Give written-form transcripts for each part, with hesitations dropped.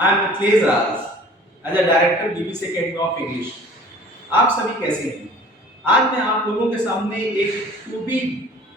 I am Mithilesh Raj as a director BBC academy of English. आप सभी कैसे हैं? आज मैं आप लोगों के सामने एक to be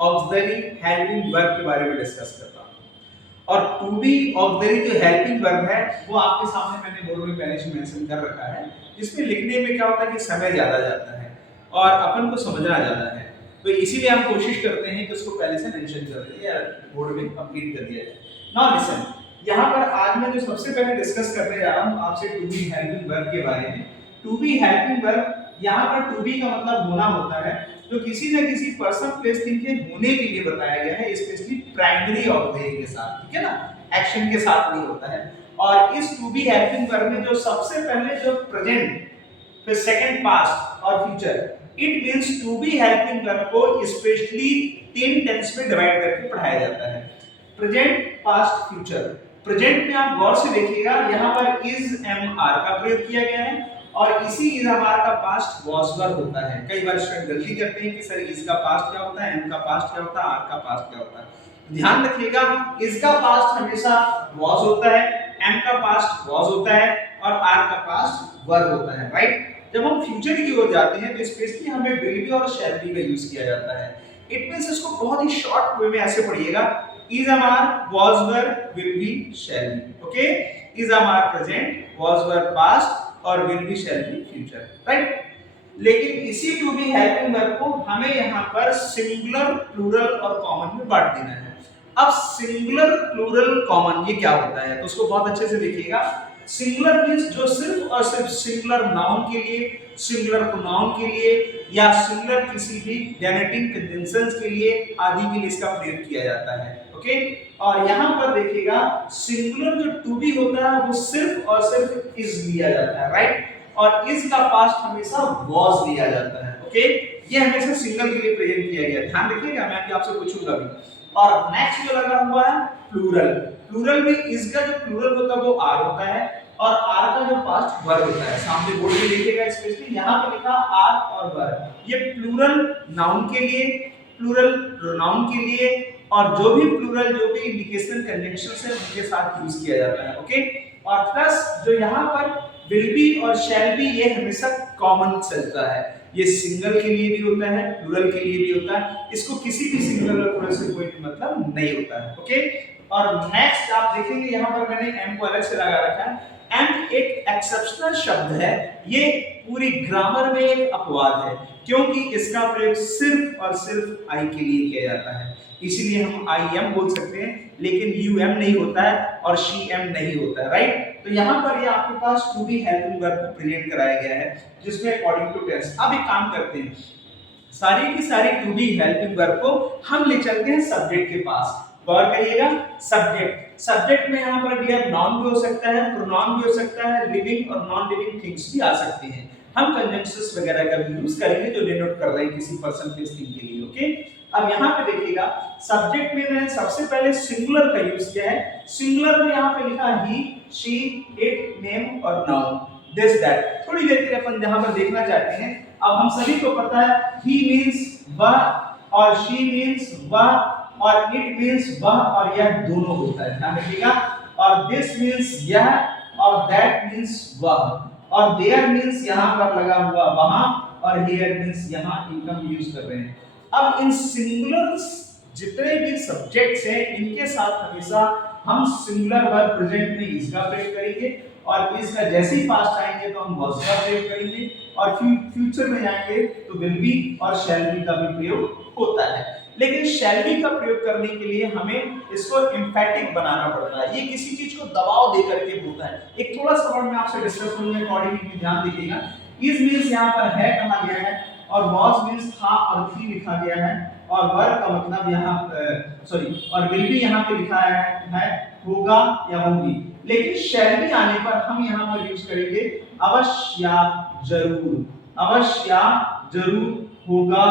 auxiliary helping verb के बारे में डिस्कस करता हूं। और टू बी ऑक्सिलरी जो हेल्पिंग वर्ब है वो आपके सामने मैंने बोर्ड में पहले से मेंशन कर रखा है, जिसमें लिखने में क्या होता है कि समय ज्यादा जाता है और अपन को समझना ज्यादा है, तो इसीलिए हम कोशिश करते हैं कि उसको पहले से मेंशन कर दें या बोर्ड में कंप्लीट कर दिया जाए। नाउ लिसन, यहाँ पर आज मैं जो सबसे पहले डिस्कस करने जा रहा हूँ आपसे टू बी हेल्पिंग वर्ब के बारे में। टू बी हेल्पिंग वर्ब, यहाँ पर टू बी का मतलब होना होता है, जो किसी न किसी पर्सन प्लेस थिंग के होने के लिए बताया गया है, स्पेशली प्राइमरी ऑब्जेक्ट के साथ, ठीक है ना, एक्शन के साथ नहीं होता है। और इस टू बी हेल्पिंग वर्ब में जो सबसे पहले जो प्रेजेंट, फिर सेकंड पास्ट और future, it means to be helping verb को स्पेशली तीन टेंस में डिवाइड करके पढ़ाया जाता है, प्रेजेंट, पास्ट, फ्यूचर। प्रेजेंट में आप गौर से देखिएगा, यहाँ पर इज एम आर का प्रयोग किया गया है और इसी इज एम आर का पास्ट वाज वर होता है। कई बार स्टूडेंट गलती करते हैं कि सर इज का पास्ट क्या होता है, एम का पास्ट क्या होता है, आर का पास्ट क्या होता है। ध्यान रखिएगा, इज का पास्ट हमेशा वाज होता है, एम का पास्ट वाज होता है और आर का पास्ट वर होता है, राइट। जब हम फ्यूचर की ओर जाते हैं तो स्पेशली हमें विल बी और शैल बी का यूज किया जाता है। इट मींस इसको बहुत ही शॉर्ट वे में ऐसे पढ़िएगा, is am are was were will be shall be, okay, is am are present, was were past और will be shall be future, right। लेकिन इसी टू बी हेल्पिंग वर्ब को हमें यहाँ पर सिंगुलर, प्लूरल और कॉमन में बांट देना है। अब सिंगुलर, प्लूरल, कॉमन ये क्या होता है, तो उसको बहुत अच्छे से देखिएगा। सिंगुलर मींस जो सिर्फ और सिर्फ सिंगुलर नाउन के लिए, सिंगुलर प्रोनाउन के लिए या सिंगुलर किसी भी डेनेटिंग कंजंक्शंस के लिए आदि के लिए इसका प्रयोग किया जाता है, ओके। और यहाँ पर देखिएगा सिंगुलर जो टू बी होता है वो सिर्फ और सिर्फ इज लिया जाता है, राइट, और इज का पास्ट हमेशा वाज लिया जाता है, ओके। ये हमेशा सिंगल के लिए प्रेजेंट किया गया है, ध्यान रखिएगा, मैं अभी आपसे पूछूंगा भी। और नेक्स्ट जो लगा हुआ है प्लूरल, प्लूरल में इज का जो प्लूरल होता है वो आर होता है और आर का जो पास्ट वर होता है। सामने बोर्ड में लिखिएगा, स्पेशली यहाँ पे लिखा आर और वर। ये प्लूरल नाउन के लिए, प्लूरल प्रोनाउन के लिए और जो भी प्लूरल, जो भी इंडिकेशन कंजंक्शंस है उनके साथ यूज किया जाता है, ओके। और प्लस जो यहाँ पर विल बी और शैल बी, ये हमेशा कॉमन चलता है, ये सिंगल के लिए भी होता है, प्लूरल के लिए भी होता है, इसको किसी भी सिंगल और प्लूरल से कोई मतलब नहीं होता है, ओके। और नेक्स्ट आप देखेंगे यहाँ पर मैंने एम को अलग से लगा रखा है। एम एक एक्सेप्शनल शब्द है, ये पूरी ग्रामर में एक अपवाद है, क्योंकि इसका प्रयोग सिर्फ और सिर्फ आई के लिए किया जाता है, इसीलिए हम आई एम बोल सकते हैं, लेकिन यू एम नहीं होता है और शी एम नहीं होता है, राइट। तो यहाँ पर ये आपके पास टू बी हेल्पिंग वर्ब को प्रेजेंट कराया गया है, जिसमें अकॉर्डिंग टू टेंस। अब एक काम करते हैं, सारी की सारी टू बी हेल्पिंग वर्ब को हम ले चलते हैं सब्जेक्ट के पास। गौर करिएगा, सब्जेक्ट, सब्जेक्ट में यहाँ पर डियर नाउन भी हो सकता है, प्रोनाउन भी हो सकता है, लिविंग और नॉन लिविंग थिंग्स भी आ सकती हैं। हम कंजंक्शंस वगैरह का भी यूज करेंगे जो डिनोट कर रहे हैं किसी पर्सन प्लेस थिंग के लिए, ओके। अब यहाँ पे देखिएगा, सब्जेक्ट में मैंने सबसे पहले सिंगुलर का यूज किया है। सिंगुलर में यहाँ पे लिखा ही, शी, इट, नेम और नाउन, दिस दैट। थोड़ी देर के अपन यहाँ पर देखना चाहते हैं। अब हम सभी को पता है ही मींस वह और शी मींस वह और इट मींस वह और यह दोनों होता है, ध्यान रखिएगा। और दिस मींस यह और दैट मींस वह और देयर मींस यहाँ पर लगा हुआ वहां और हियर मींस यहाँ इनकम यूज कर रहे हैं। अब इन सिंगुलर जितने भी सब्जेक्ट्स हैं इनके साथ हमेशा हम सिंगुलर वर्ब प्रेजेंट में इज का प्रयोग करेंगे और इज का जैसे ही पास्ट आएंगे तो हम वाज का प्रयोग करेंगे और फ्यूचर में जाएंगे तो विल बी और शैल बी का भी प्रयोग होता है। लेकिन शैल बी का प्रयोग करने के लिए हमें इसको एम्फैटिक बनाना पड़ता है, ये किसी चीज को दबाव दे करके बोलता है। एक थोड़ा सा वर्ड में आपसे डिस्कस करूंगा, अकॉर्डिंगली ध्यान दीजिएगा। इज मींस यहाँ पर है कहा गया है और वाज मींस था और थी लिखा गया है और वर का मतलब यहाँ और विल बी यहाँ पे लिखा है होगा या होगी। लेकिन शैल बी आने पर हम यहाँ पर यूज करेंगे अवश्य या जरूर, अवश्य या जरूर, होगा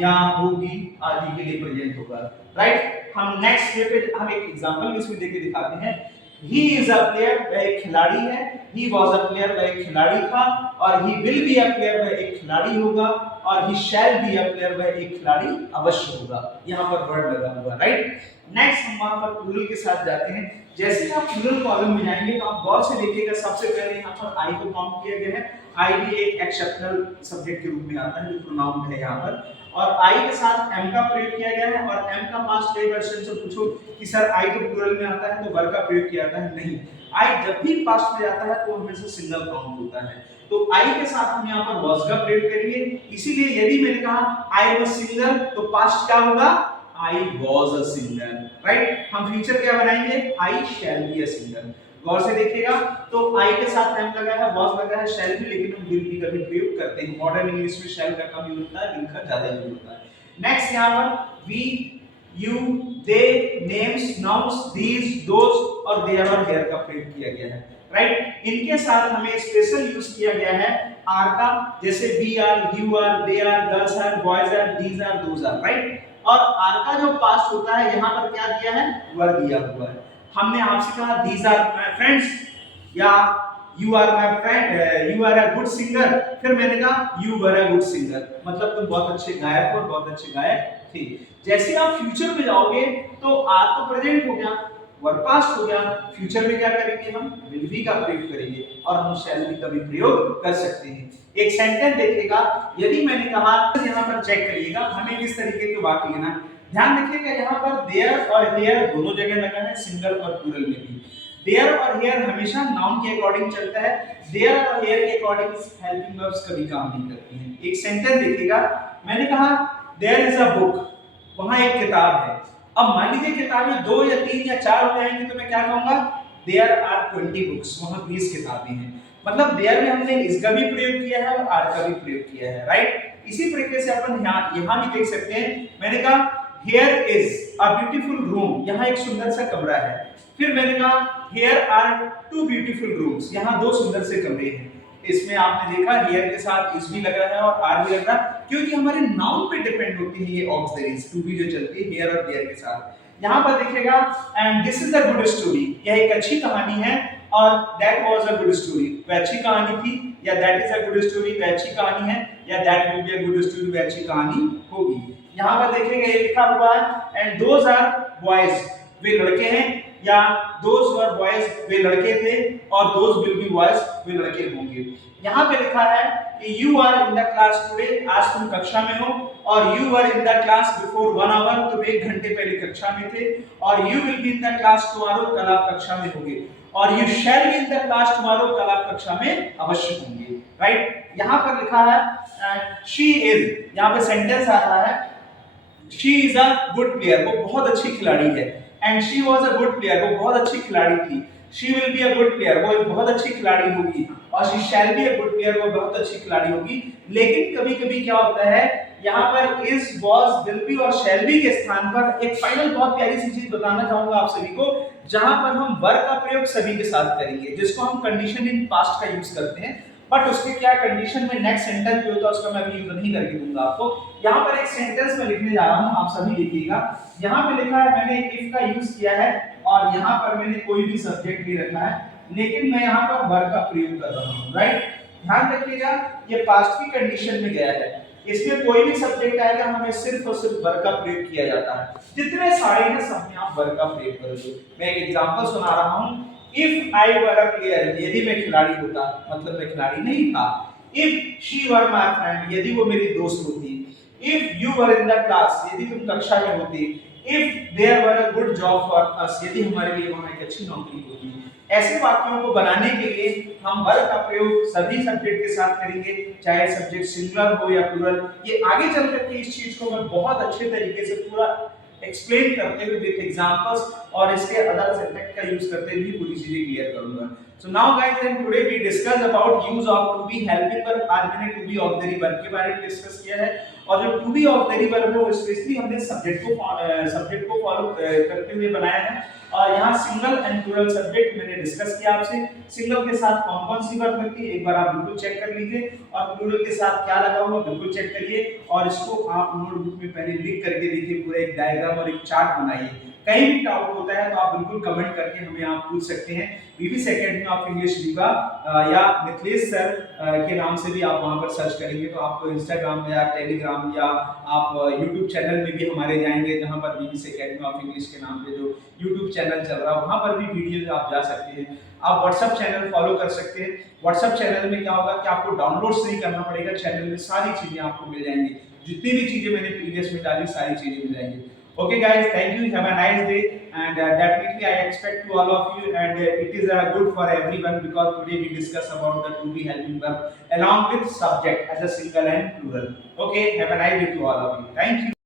या होगी आदि के लिए प्रेजेंट होगा, राइट। हम नेक्स्ट डे पे हम एक एग्जांपल इसमें देके दिखाते हैं। ही इज अ प्लेयर, वह एक खिलाड़ी है, ही वाज अ प्लेयर, वह एक खिलाड़ी था और he will be a player, वह एक खिलाड़ी होगा और ही शैल बी अ प्लेयर, वह एक खिलाड़ी अवश्य होगा, यहाँ पर वर्ड लगा हुआ, राइट। नेक्स्ट हम वहां पर प्लूरल के साथ जाते हैं। जैसे ही आप प्लूरल कॉलम में जाएंगे तो आप गौर से देखिएगा, सबसे पहले यहाँ पर आई को काउंट किया गया है। आई भी एक एक्सेप्शनल सब्जेक्ट के रूप में आता है, जो प्रोनाउन है यहाँ पर, और आई के साथ एम का प्रयोग किया गया है। और एम का पास्ट कई क्वेश्चन से पूछो कि सर आई तो प्लूरल में आता है तो वर का प्रयोग किया जाता है, नहीं, आई जब भी पास्ट में जाता है तो हमेशा सिंगल काउंट होता है। तो आई के साथ हम यहाँ पर वाज का प्रयोग करेंगे। इसीलिए यदि मैंने कहा आई वाज सिंगर तो पास्ट क्या होगा, I was a singer, right. हम फ्यूचर क्या बनाएंगे, आई शैल बी अ सिंगर। गौर से देखिएगा, तो आई के साथ एम लगा है, वाज लगा है, शैल भी, लेकिन हम विल भी कभी प्रयोग करते हैं। मॉडर्न इंग्लिश में शैल का कम यूज होता है, विल का ज्यादा यूज होता है। नेक्स्ट यहाँ पर we, you, they, names, nouns, these, those और देयर और हियर का प्रयोग किया गया है, राइट। इनके साथ हमें स्पेशल यूज किया गया है आर का, जैसे we are, you are, they are, girls are, boys are, these are, those are, right. और आर का जो पास्ट होता है यहाँ पर क्या दिया है, वर दिया हुआ है। हमने आपसे कहा दीज आर माय फ्रेंड्स या you are my friend, you are a good singer, फिर मैंने कहा you were a good singer, मतलब तुम बहुत अच्छे गायक हो, बहुत अच्छे गायक थे। जैसे आप फ्यूचर में जाओगे तो आर तो प्रेजेंट हो गया, वर पास्ट हो गया, फ्यूचर में क्या करेंगे, हम विल बी का प्रयोग करेंगे और हम शैल बी का भी प्रयोग कर सकते हैं। एक सेंटेंस देखिएगा, यदि मैंने कहा, यहाँ पर चेक करिएगा हमें किस तरीके के वाक्य लेना। ध्यान रखिएगा यहाँ पर देयर और हियर दोनों जगह लगा है, सिंगल और प्लूरल में भी। देयर और हियर हमेशा नाउन के अकॉर्डिंग चलता है, देयर और हियर के अकॉर्डिंग हेल्पिंग वर्ब्स कभी काम नहीं करती हैं। एक सेंटेंस देखिएगा, मैंने कहा देयर इज अ बुक, वहां एक किताब है। अब मान लीजिए किताबें 2 या 3 या 4 हो जाएंगी तो मैं क्या कहूंगा, देयर आर 20 बुक्स, वहां 20 किताबें हैं। मतलब देयर में हमने इसका भी प्रयोग किया है और आर का भी प्रयोग किया है, राइट। इसी तरीके से अपन यहाँ भी देख सकते हैं, मैंने कहा here is a beautiful room, यहाँ एक सुंदर सा कमरा है। फिर मैंने कहा here are 2 beautiful rooms, यहाँ 2 सुंदर से कमरे हैं। इसमें आपने देखा here के साथ is भी लगा है और are भी लग रहा है, क्योंकि हमारे नाउन पे डिपेंड होती है ये ऑक्सिलरीज to be जो चलती है here और there के साथ। यहाँ पर देखिएगा and this is a good story, यह एक अच्छी कहानी है, और that was a good story, वह अच्छी कहानी थी, या that is a good story, वह अच्छी कहानी है, या that will be a good story, वह अच्छी कहानी होगी। यहाँ पर देखेंगे ये लिखा हुआ है एंड दोज आर बॉयज, वे लड़के हैं, या दोज वर बॉयज, वे लड़के थे, और दोज विल बी बॉयज, वे लड़के होंगे। यहाँ पे लिखा है कि you are in the class today, आज तुम कक्षा में हो, और you were in the class before 1 hour, तुम 1 घंटे पहले कक्षा में थे, और you will be in the class tomorrow, कल आप कक्षा में होंगे, और you shall be in the class tomorrow, कल आप कक्षा में अवश्य होंगे, राइट। यहाँ पर लिखा है शी इज, यहाँ पे सेंटेंस आ रहा है she is a good player, वो बहुत अच्छी खिलाड़ी है, and she was a good player, वो बहुत अच्छी खिलाड़ी थी। She will be a good player, वो एक बहुत अच्छी खिलाड़ी होगी, और she shall be a good player, वो बहुत अच्छी खिलाड़ी होगी। लेकिन कभी-कभी क्या होता है, यहाँ पर इज, वाज, विल बी और शैल बी के स्थान पर एक फाइनल बहुत प्यारी सी चीज बताना चाहूंगा आप सभी को, जहां पर हम वर का प्रयोग सभी के साथ करेंगे, जिसको हम कंडीशन इन पास्ट का यूज करते हैं, बट उसके क्या कंडीशन में नेक्स्ट सेंटेंस भी होता है, उसका मैं अभी यूज नहीं करके दूंगा आपको। यहाँ पर एक सेंटेंस में लिखने जा रहा हूँ, आप सभी देखिएगा। यहाँ पे लिखा है, मैंने इफ का यूज किया है, और यहाँ पर मैंने कोई भी सब्जेक्ट नहीं रखा है, लेकिन मैं यहाँ पर वर का प्रयोग कर रहा हूँ, राइट। ध्यान रखिएगा, ये पास्ट की कंडीशन में गया है, इसमें कोई भी सब्जेक्ट आएगा हमें सिर्फ और सिर्फ वर का प्रयोग किया जाता है। जितने सारे हैं सब में आप वर का प्रयोग करोगे। मैं एक एग्जांपल सुना रहा हूँ, if I were a player, यदि मैं खिलाड़ी होता, मतलब मैं खिलाड़ी नहीं था। If she were my friend, यदि वो मेरी दोस्त होती। If you were in the class, यदि तुम कक्षा में होती। If there were a good job for us, यदि हमारे लिए वहां एक अच्छी नौकरी होती। ऐसे वाक्यों को बनाने के लिए हम वर का प्रयोग सभी सब्जेक्ट के साथ करेंगे, चाहे सब्जेक्ट सिंगुलर हो या प्लूरल। ये आगे चल करके इस चीज को मैं बहुत अच्छे तरीके से पूरा एक्सप्लेन करते हुए विद एग्जांपल्स और इसके अदर सेंटेंस का यूज करते हुए पूरी चीजें क्लियर करूंगा। So now guys, and today we discuss about use of to be helping verb. आज मैंने टू बी ऑक्सिलरी वर्ब के बारे में डिस्कस किया है, और जो टू बी ऑक्सिलरी वर्ब है वो स्पेशली हमने सब्जेक्ट को फॉलो करते हुए बनाया है। और यहाँ सिंगल एंड प्लूरल सब्जेक्ट मैंने डिस्कस किया आपसे। सिंगल के साथ कौन कौन सी वर्ब लगती है एक बार आप बिल्कुल चेक कर लीजिए, और प्लूरल के साथ क्या लगा हुआ बिल्कुल चेक करिए, और इसको आप नोटबुक में पहले लिख करके देखिए, पूरा एक डायग्राम और एक चार्ट बनाइए। कहीं भी डाउट होता है तो आप बिल्कुल कमेंट करके हमें आप पूछ सकते हैं। BBC academy of English Rewa या मिथिलेश सर के नाम से भी आप वहां पर सर्च करेंगे तो आपको इंस्टाग्राम या टेलीग्राम या आप यूट्यूब चैनल में भी हमारे जाएंगे, जहां पर बीबीसी एकेडमी ऑफ इंग्लिश के नाम पे जो यूट्यूब चैनल चल रहा है वहां पर भी वीडियोज आप जा सकते हैं। आप व्हाट्सएप चैनल फॉलो कर सकते हैं। व्हाट्सएप चैनल में क्या होगा कि आपको डाउनलोड्स नहीं करना पड़ेगा, चैनल में सारी चीजें आपको मिल जाएंगी, जितनी भी चीजें मैंने प्रीवियस में डाली सारी चीजें मिल जाएंगी। Okay guys, thank you, have a nice day, and definitely I expect to all of you, and it is good for everyone because today we discuss about the to be helping verb along with subject as a single and plural. Okay, have a nice day to all of you. Thank you.